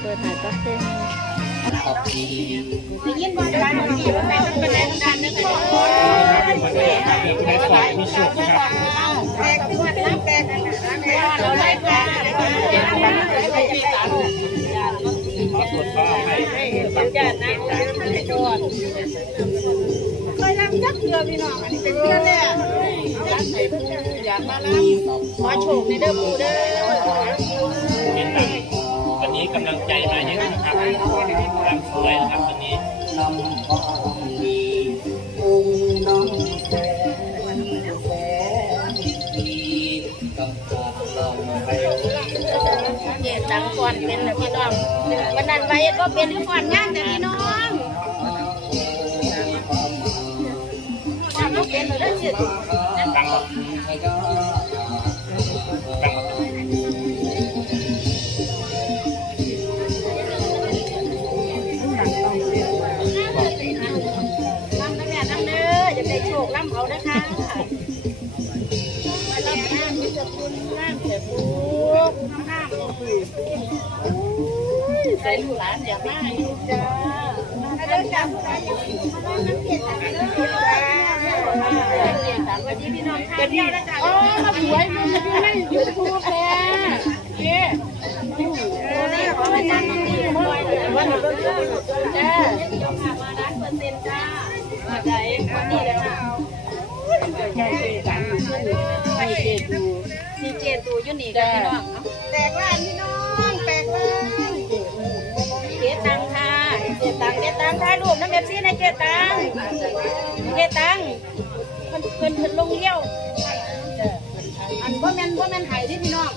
เปิดหายจักเพลงได้ยินว่าการที่ว่าเป็นเป็นแรงดันนะคะในสายมีสุขครับแปลกขึ้นมาเป็นแปลกนั่นน่ะเราไล่ปลาแล้วก็เก็บปลาไปไปที่ตาลูกขอตรวจก็ให้สัญญาณนะให้โดนเคยรับจักเรือพี่น้องอันนี้เป็นเพื่อนแรกอยากมารับขอโชคในเด้อผู้เด้อำลังใจมาเยอะนะครับดังสวยนะครับวันนี้เจ็ตังก่อนเป็นนะพี่น้องวันนั้นไว้ก็เป็นก่อนงานแต่พี่น้องทำก็เป็นเลยเด้อสิดัง โชคน้ำเอานะคะมารับน้ำมีแต่คุณน้ำแต่ปูน้ำใส่ลูกหลานอย่ามาอยู่จ้าเดินจับผู้ใดอย่ามาน้ำเกียรติจ้าเกียรติสาวันนี้พี่น้องค่ะเดียวนะจ๊ะโอ้มาสวยมันจะไม่ยูทูบแท้เย้นี่ขอมาจังนี่วันนี้ก็เยอะจ้า มาร้านเปอร์เซ็นต์จ้ามาใจวันนี้เลยค่ะ ใช่เจกันใช่เจดูนี่เจดูอยู่นี่กันพี่น้องแตกร้านพี่น้องแตกร้านเจตังค่ะเจตังเจตังถ่ายรูปน้ำเอฟซีในเจตังเจตังเพิ่นเพิ่นเพิ่นลงเลี้ยวอันบ่แม่นบ่แม่นไห้ที่พี่น้อง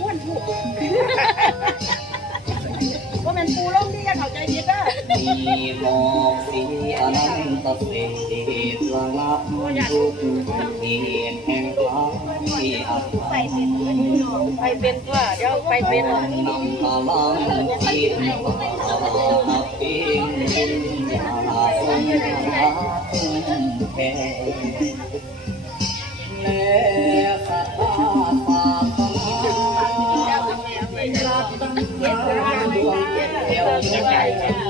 ม้วนถูกบ่แม่นปูลงที่จะเข้าใจผิดเด้อมี หมอกสีอนันตเศษระงับทุกเหตุแห่งความที่อับไปเป็นไปเป็นตัวเดี๋ยวไปเป็นนำพลังจิตมาป็นอาสมแก่และสัทธาปาปนารับตั้งแต่ดวงแก้วบรรยากา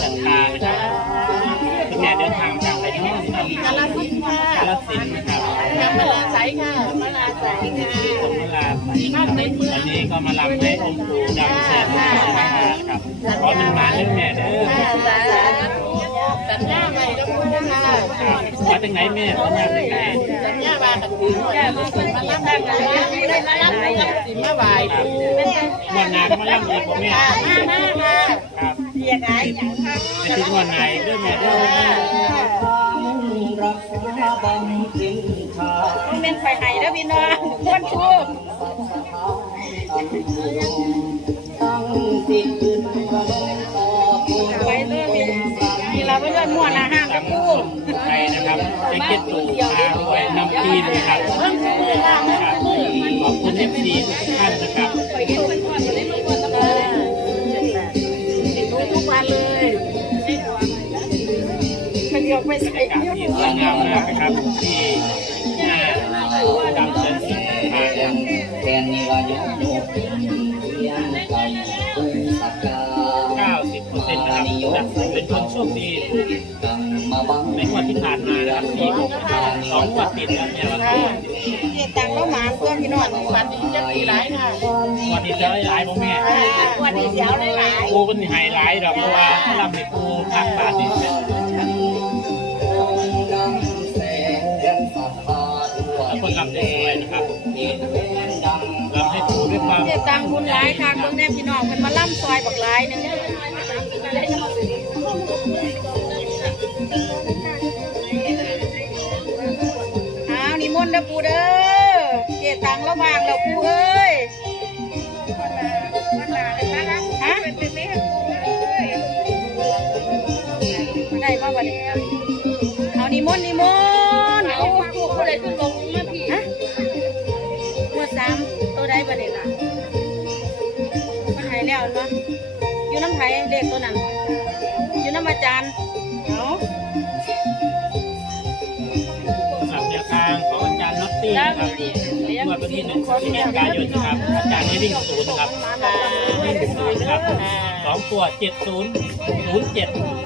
ศรัทธานะครับคุณแม่เดินทางจากไหนเนาะครับกาลสินค่ะกาฬสินธุ์นะครับมาลาใสค่ะมาลาใสค่ะสมลาใสวันนี้ก็มาลำให้องค์ปู่ดำแสนนะครับขอมันมาเรื่องแม่เด้อสาสัญญาใหม่ก็พูดนะคะมาจากไหนแม่สัญญาจากไหนสัญญาบานกับถึงแค่มาเป็นมารับได้ได้มารับกับสิมาไหวครับวันนาก็มาลำอีกผมแม่ยมามาค่ะ เรียกไงอย่างค่ะไปถึงวันไหนเรื่องแม่เด้อรักษาบังจินทาต้องเป็นไฟไห้แล้วพี่น้องคนชู ยกไปใส่อากาศที่สวยงามมากนะครับที่หน้าดำเนินสินค้าครับแทนนิรายกโยกเพียงใจผู้สักการ90%นะครับจากเป็นคนโชคดีกังมาบังในงวดที่ผ่านมานะครับสี่หกสองงวดติดแล้วเนี่ยวันนี้เจ็ดตังค์ก็หมาเพื่อนพี่น้องฝันจะตีร้ายค่ะงวดนี้จะหลายบ่แม่วันนี้เดี๋ยวได้หลายกูเป็นไฮไลท์ดอกเพราะว่าถ้าเราไม่กูพักบาทนี่ดัง เจ็ดตังค์คุณร้ายค่ะคนแม่พี่น้องมันมาล่ำซอยบักร้ายนึงอ้าวนิมนต์เด้อปูเด้อเจ็ดตังระวางแล้วปูเอ้ยฮะได้มาวันนี้เอานิมนต์นิมนต์เอาปูผู้ใดขึ้นลง มันหายแล้วเนาะอยู่น้ำไผ่เลขตัวนั้นอยู่น้ำอาจารย์เอาสำหรับแนวทางของอาจารย์น็อตตี้นะครับงวดวันที่หนึ่งพฤศจิกายนนะครับอาจารย์ให้วิ่งศูนย์นะครับศูนย์นะครับสองตัวเจ็ดศูนย์ศูนย์เจ็ดศูนย์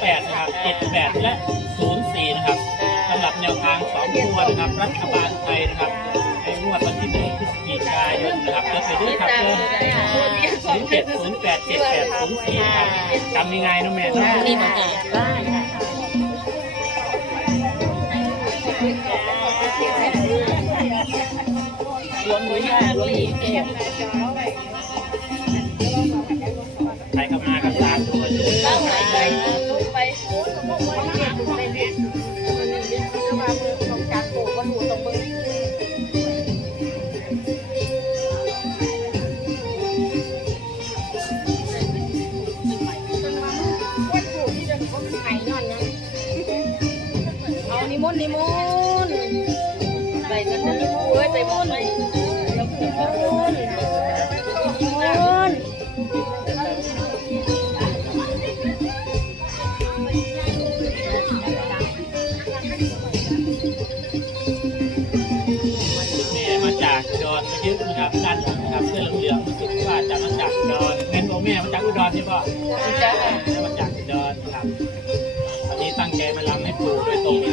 แปดนะครับเจ็ดแปดและศูนย์สี่นะครับสำหรับแนวทางสองตัวนะครับรัฐบาลไทยนะครับในงวดวันที่หนึ่งพฤศจิกายนนะครับเดินไปด้วยครับเดิน ศูนย์เจ็ดศูนย์แปดเจ็ดแปดศูนย์สี่ครับจำยังไงน้องแม่เนาะนี่มันจะได้ค่ะหลวงพ่อหลวงอีเก็ นิมนต์นิมนต์ไปกันนะนิมนต์เอ้ยไปมนต์นิมนต์นิมนต์แม่มาจากดอนมายึดนะครับด้านหลังนะครับเสื้อเหลืองๆรู้สึกว่าจะมาจากดอนแม่นบอกแม่มาจากอุดรใช่ป่ะจ้า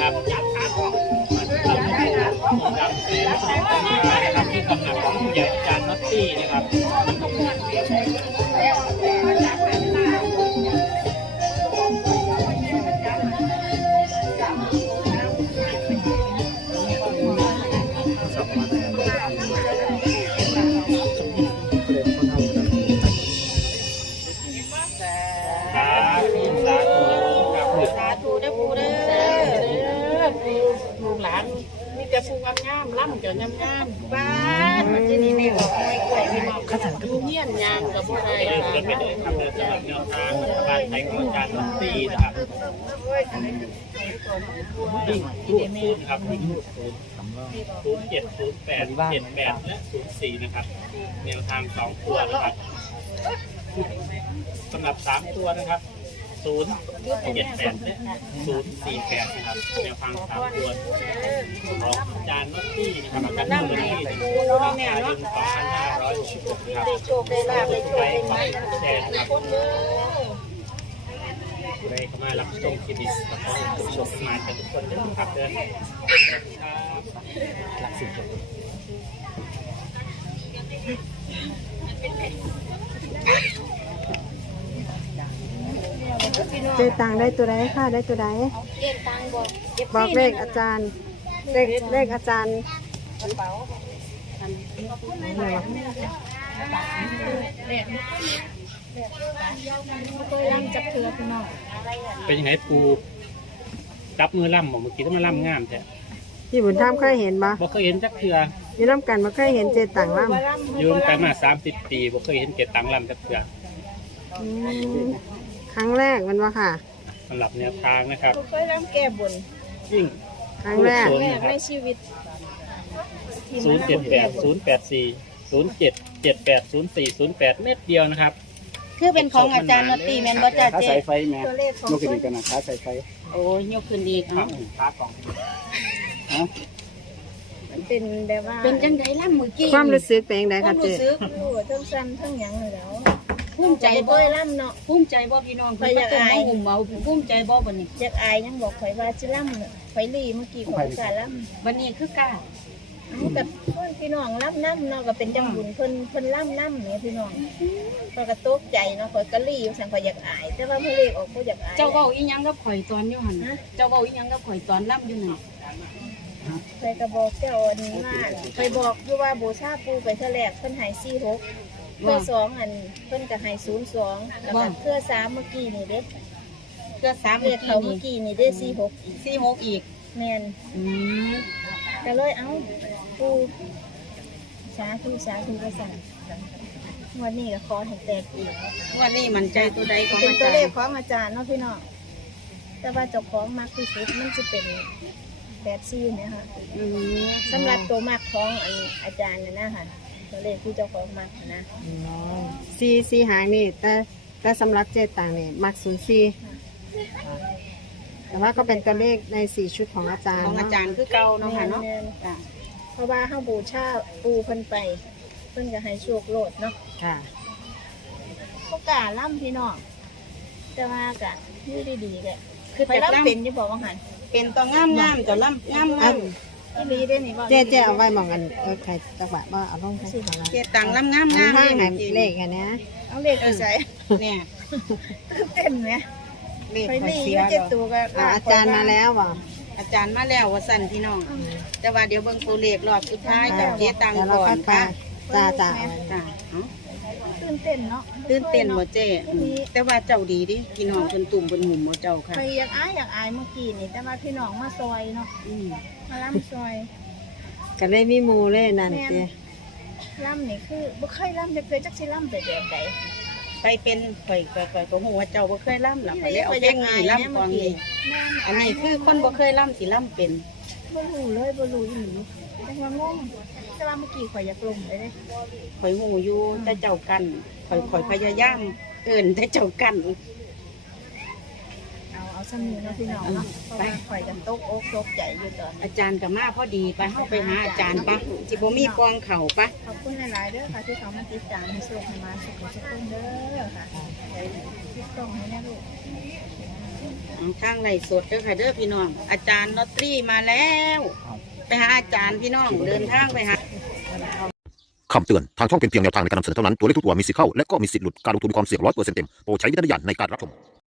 ใจนะครับที่ตำหนักของผู้ใหญ่อาจารย์น็อตตี้นะครับานมีแต่ผู้งามๆล่ำเจริญงามๆบ้านมันที่นี่ไม่ออกไม่กล้วยไม่บอกดูเงี้ยนยางกับบ่ได้เดินกันไปเลยครับเดินสำหรับแนวทางรัฐบาลไทยของอาจารย์น็อตตี้นะครับยิ่งรูดศูนย์ครับยิ่งรูดศูนย์ศูนย์เจ็ดศูนย์แปดเจ็ดแปดและศูนย์สี่นะครับ แนวทางสองตัวนะครับสำหรับสามตัวนะครับ ศูนย์เจ็ดแปดศูนย์สี่แปดนะครับแนวทางสามตัวของอาจารย์น็อตตี้นะครับอาจารย์น็อตตี้ในปีสองพันห้าร้อยหกสิบครับได้โชคได้ลาภได้โชคได้ไหมแชร์นะครับคนเด้เข้ามารับชมคลิปนี้ขอให้ทุกชมมากันทุกคนด้วยนะครับเดินหลักสิบ เจตังได้ตัวใดค่ะได้ตัวใดเก็บตังค์บอกเก็บบอกเลขอาจารย์ เลขเลขอาจารย์อะไรวะยังจับเถือพี่น้องเป็นยังไงปูจับมือล่ำบอกเมื่อกี้ต้องมาล่ำงามแท้พี่บุญธรรมเคยเห็นปะบ่เคยเห็นจักเทือมีน้ำกันมาเคยเห็นเจตังล่อยู่กันมาสามสิบปีบ่เคยเห็นเกตตังล่ำจักเทือำอืม ครั้งแรกมันวะค่ะ สำหรับแนวทางนะครับเคยรำแก้บนยิ่ง ครั้งแรกศูนย์แม่นะครับในชีวิตศูนย์เจ็ดแปดศูนย์แปดสี่ศูนย์เจ็ดเจ็ดแปดศูนย์สี่ศูนย์แปดเม็ดเดียวนะครับคือเป็นของอาจารย์นตตีแม่นบ่จ้าขาเจ๊สายไฟแม่ตัวเลขของนกกระดิ่งกันนะขาสายไฟโอ้ยยกขึ้นอีกครัเอ้าบค้ากล่องฮะมันเป็นแบบว่าเป็นจังไดล่ำมือกี้ความรู้สึกเป็นยังไงคคะวามเจรู้สึกโอ้ทั้งซ้ำทั้งหยังเลยแล้ว ภูมิใจใจบ่บ่ล่ำเนาะ ภูมิใจบ่พี่น้องไปอยากอายเพิ่นก็ต้มมาหุ่มเมาภูมิใจบ่บัดนี้อยากอายยังบอกข่อยว่าสิล่ำน่ะข่อยลีเมื่อกี้ข่อยกล้าล่ำบัดนี้คือกล้าเอากับคนพี่น้องล่ำน้ำเนาะก็เป็นจังบุญเพิ่นเพิ่นล่ำน้ำเนี่ยพี่น้องข่อยก็ตกใจเนาะข่อยก็ลีอยู่สั่งข่อยอยากอาย แต่ว่าเมื่อเลขออกบ่อยากอาย เจ้าเว้าอีหยังกับข่อยตอนอยู่หั่นฮะ เจ้าเว้าอีหยังกับข่อยตอนล่ำอยู่นั่นข่อยก็บอกเจ้าอันนี้ว่าข่อยบอกอยู่ว่าบูชาปูไปเท่าแรกเพิ่นให้46 เพื่อสองอันเพิ่นก็ให้02แล้วก็เพื่อสามเมื่อกี้นี่เด้เกือ3เลเดือขนเขาเขาเมื่นี่อกี้นี่ได้สี่หก46อีกแมนอืมก็เลยเอ้าปูสาธุสาธุประสานวันนี้ก็ขอให้แตกอีกวันนี้มันใจตัวใดของเป็นอาตัวจารเลขย์ของอาจารย์เนาะพี่น้องแต่ว่าเจ้าของมากที่สุดมันจะเป็นแปดซี่เนี่ยค่ะอืมสำหรับตัวมากของอันอาจารย์นะนะค่ะ ตัวเลขที่เจ้าของมากนะ ซีซีหางนี่แต่แต่สำหรับเจตังนี่มักศูนย์ซีแต่ว่าก็เป็นตัวเลขในสี่ชุดของอาจารย์ของอาเนาะจารย์คือเก่าเนาะค่ะเนาะแม่น จ้ะๆเพราะว่าเฮาบูชาปูเพิ่นไป เพิ่นก็ให้โชคโลดเนาะค่ะ ก็กล้าล่ำพี่น้องแต่ว่ากะยืดดีๆกะคือไปแต่ล่ำล่ำเป็นอยู่บอกว่าหันเป็นตัวงามงามๆจะล่ำงามงาม ที่ดีได้นี่บอกเจ๊เจ๊เอาไว้มองกันเออใครจังหวะว่าเอาลงไปเอาละเจตังล่ำงามงามห้างไหนจริงๆเลขอันเนี้ยเอาเล็กไปใส่เนี่ยเต้นไหมเลขไปข่อยนี่เสียเจ็ดตัวก็อาจารย์มาแล้วว่ะอาจารย์มาแล้วว่าสั่นพี่น้องแต่ว่าเดี๋ยวเบิ่งตัวเลขรอบสุดท้ายกับเจตังก่อนค่ะจ้าจ้าจ้าตื่นเต้นเนาะตื่นเต้นบ่เจ้อืมแต่ว่าเจ้าดีดิพี่น้องเพิ่นตุ่มเพิ่นหุ่มบ่เจ้าค่ะใครอยากอายอยากอายเมื่อกี้นี่แต่ว่าพี่น้องมาซอยเนาะ มมาล่ำซอยก็เลยมีหมูเลยนั่นเจ๊ล่ำนี่คือบ่เคยล่ำจะเคยจักสิล่ำไปแบบใดไปเป็นข่อยก็ข่อยก็ฮู้ว่าเจ้าบ่เคยล่ำหรอกข่อยเลยเอาเพลงนี้ล่ำก่อนนี่อันนี้คือคนบ่เคยล่ำสิล่ำเป็นบ่รู้เลยบ่รู้อีหลีแต่ว่างงแต่ว่าเมื่อกี้ข่อยอยากลงเลยเด้ข่อยหูอยู่แต่เจ้ากันข่อยข่อยพยายามเอิ้นแต่เจ้ากันเอาเอา สมีเนาะพี่น้องเนาะเพราะว่าข่อยกันตกอกตกใจอยู่ตอนนี้อาจารย์ก็มาพอดีไปเฮาไปหาอาจารย์ปะสิบ่มีกองเข่าปะขอบคุณหลายๆเด้อค่ะที่เขามาติดตามในส่วนของมาสุขสุขเด้อค่ะเดี๋ยวติดต่อให้แน่ลูกเอาทางไล่สดเด้อค่ะเด้อพี่น้อง อาจารย์ลอตเตอรี่มาแล้ว ไปหาอาจารย์พี่น้องเดินทางไปหาคำเตือนทางช่องเป็นเพียงแนวทางในการนำเสนอเท่านั้น ตัวเลขทุกตัวมีสิทธิ์เข้าและก็มีสิทธิ์หลุด การลงทุนมีความเสี่ยงร้อยเปอร์เซ็นต์เต็ม โปรดใช้วิจารณญาณในการรับชม